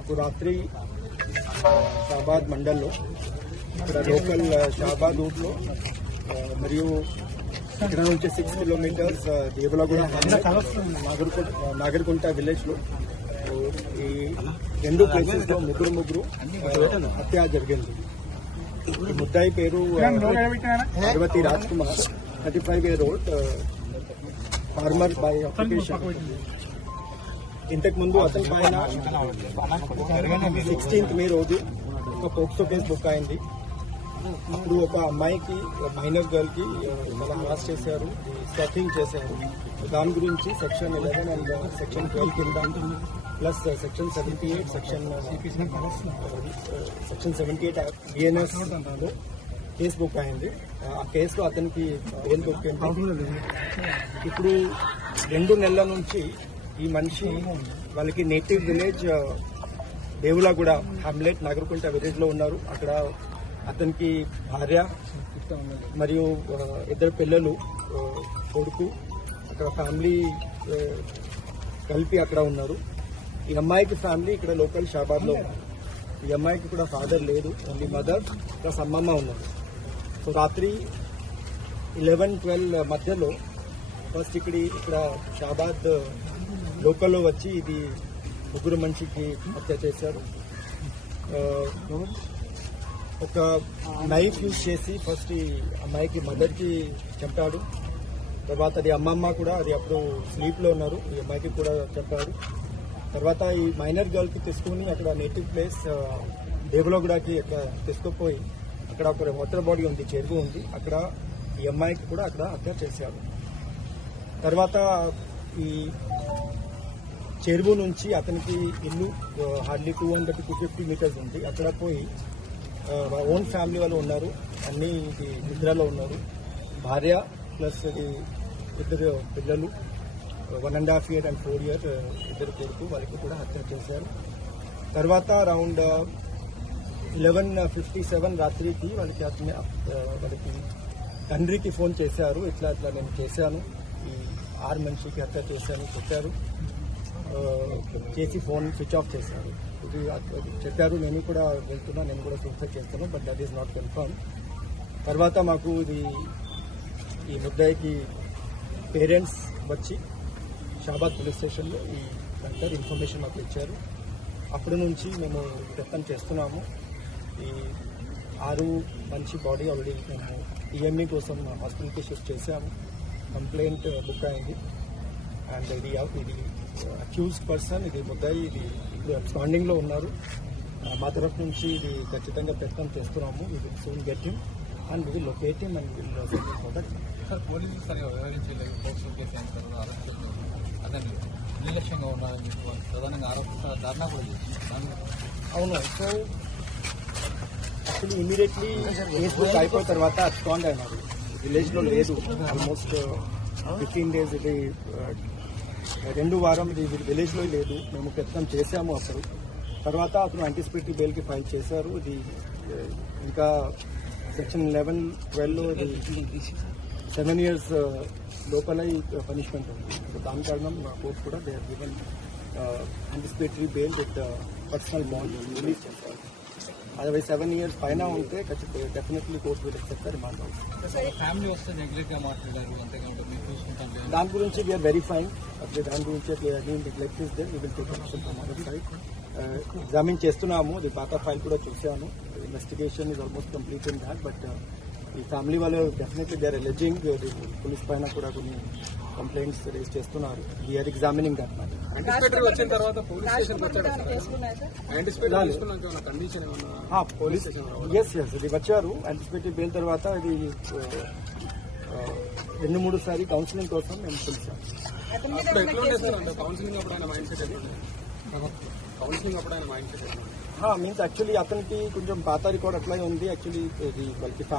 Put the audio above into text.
మాకు రాత్రి షాబాద్ మండల్లో ఇక్కడ లోకల్ షాబాద్ రూట్లో మరియు ఇక్కడ నుంచి 6 కిలోమీటర్స్ దేవలగూడ నాగర్కుంట విలేజ్లో ఈ రెండు ప్లేసెస్లో ముగ్గురు హత్య జరిగింది. ఈ ముద్దాయి పేరు Parvathi Raj Kumar, 35 year old, farmer by occupation. ఇంతకు ముందు అతని పైన 16th May రోజు ఒక పోక్సో కేసు బుక్ అయింది. అప్పుడు ఒక అమ్మాయికి, మైనర్ గర్ల్ కి చాలా హరాస్ చేశారు, స్టాకింగ్ చేశారు. దాని గురించి సెక్షన్ 11 అండ్ సెక్షన్ 12 కింద plus section 78 section 78 BNS case book అయింది. ఆ కేసులో అతనికి బెయిల్ దొరికింది. ఇప్పుడు 2 నెలల నుంచి ఈ మనిషి వాళ్ళకి నేటివ్ విలేజ్ దేవులగూడ హమ్లెట్ నాగర్కుంట విలేజ్ లో ఉన్నారు. అక్కడ అతనికి భార్య మరియు 2 పిల్లలు, కొడుకు, అక్కడ ఫ్యామిలీ కలిపి అక్కడ ఉన్నారు. ఈ అమ్మాయికి ఫ్యామిలీ ఇక్కడ లోకల్ షాబాద్ లో ఉన్నారు. ఈ అమ్మాయికి కూడా ఫాదర్ లేదు, ఓన్లీ మదర్ ప్లస్ అమ్మమ్మ ఉన్నారు. సో రాత్రి 11-12 మధ్యలో ఫస్ట్ ఇక్కడ షాబాద్ లోకల్లో వచ్చి ఇది ముగ్గురు మనిషికి హత్య చేశారు. ఒక నైఫ్ యూజ్ చేసి ఫస్ట్ ఈ అమ్మాయికి మదర్కి చంపాడు. తర్వాత అది అమ్మమ్మ కూడా, అది అప్పుడు స్లీప్లో ఉన్నారు, ఈ అమ్మాయికి కూడా చంపాడు. తర్వాత ఈ మైనర్ గర్ల్కి తీసుకుని అక్కడ నేటివ్ ప్లేస్ దేవలగూడకి అక్కడ తీసుకుపోయి అక్కడ ఒక వాటర్ బాడీ ఉంది, చెరువు ఉంది, అక్కడ ఈ అమ్మాయికి కూడా అక్కడ హత్య చేశారు. తర్వాత ఈ చెరువు నుంచి అతనికి ఇల్లు హార్డ్లీ 200-250 మీటర్స్ ఉంది. అక్కడ పోయి ఓన్ ఫ్యామిలీ వాళ్ళు ఉన్నారు, అన్ని నిద్రలో ఉన్నారు. భార్య ప్లస్ 2 పిల్లలు, 1.5 year and 4 year 2 కొడుకు, వాళ్ళకి కూడా హత్య చేశారు. తర్వాత అరౌండ్ 11:57 రాత్రికి వాళ్ళకి తండ్రికి ఫోన్ చేశారు, ఇట్లా నేను చేశాను, ఈ 6 మనిషికి హత్య చేశాను చెప్పారు. చేసి ఫోన్ స్విచ్ ఆఫ్ చేశారు. ఇది చెప్పారు, నేను కూడా వెళ్తున్నా, నేను కూడా సూసైడ్ చేస్తాను, but that is not confirm. తర్వాత మాకు ఈ ముద్దాయికి పేరెంట్స్ వచ్చి షాబాద్ పోలీస్ స్టేషన్లో ఈ డాక్టర్ ఇన్ఫర్మేషన్ మాకు ఇచ్చారు. అప్పటి నుంచి మేము ప్రయత్నం చేస్తున్నాము. ఈ 6 మంచి బాడీ ఆల్రెడీ మేము ఈఎంఈ కోసం హాస్పిటల్కి షిఫ్ట్ చేశాము. కంప్లైంట్ బుక్ అయింది. అండ్ ఇది అక్యూజ్డ్ పర్సన్, ఇది ముద్దాయి, ఇది ఇప్పుడు అబ్స్కాండింగ్లో ఉన్నారు. మా తరఫు నుంచి ఇది ఖచ్చితంగా ప్రయత్నం చేస్తున్నాము. We will soon get him and we will locate him and will protect. Sir, పోలీసులు సరిగా వివరించలేదు, పోక్సో కేసు అయిన తర్వాత అరెస్ట్ చేస్తున్నారు, అదే నిర్లక్ష్యంగా ఉన్నారని ప్రధానంగా ఆరోపిస్తున్నారు, ధర్నా కూడా చేస్తున్నారు. అవును. So actually immediately case book అయిపోయిన తర్వాత అబ్స్కాండ్ అయినారు, విలేజ్లో లేదు. ఆల్మోస్ట్ 15 days, ఇది 2 వారం ఇది విలేజ్లో లేదు. మేము ప్రయత్నం చేశాము అప్పుడు. తర్వాత అతను యాంటిసిపేటరీ బెయిల్కి ఫైల్ చేశారు. ఇది ఇంకా సెక్షన్ 11-12లో ఇది 7 years లోపల ఈ పనిష్మెంట్ ఉంది. సో దాని కారణం మా కోర్టు కూడా they are given anticipatory bail with personal bond release చేస్తారు. అదే 7 years పైన ఉంటే definitely court will accept the remand. Family వస్తే నెగ్లెక్ట్గా మాట్లాడారు, అంతేకాదు మీరు చూసుకుంటాం. దాని గురించి వీఆర్ వెరిఫైయింగ్. దాని గురించి neglect is there, we will take action from our side. Examine చేస్తున్నాము. ఇది పాత ఫైల్ కూడా చూసాను. Investigation is almost complete in that. But ఈ ఫ్యామిలీ వాళ్ళు definitely they are alleging. Police పైన కూడా కొన్ని కంప్లైంట్స్ రేజ్ చేస్తున్నారు. We're examining that matter. Anticipatory వచ్చిన తర్వాత పోలీస్ స్టేషన్కి వచ్చాడు సార్. యాంటిసిపేటరీ తీసుకున్నాక ఏమైనా కండిషన్ ఏమన్నా పోలీస్ ఎస్ ఇది వచ్చారు. యాంటిసిపేటరీ బెయిల్ తర్వాత ఇది 2-3 సారి కౌన్సిలింగ్ కోసం మేము పిలిచాం. అప్పుడు ఎట్లా ఉండేది సార్? కౌన్సిలింగ్ అప్పుడు ఆయన మైండ్ సెట్ మీన్స్ యాక్చువల్లీ అతనికి కొంచెం పాత రికార్డ్ అట్లా ఉంది. యాక్చువల్లీ ఇది వాళ్ళకి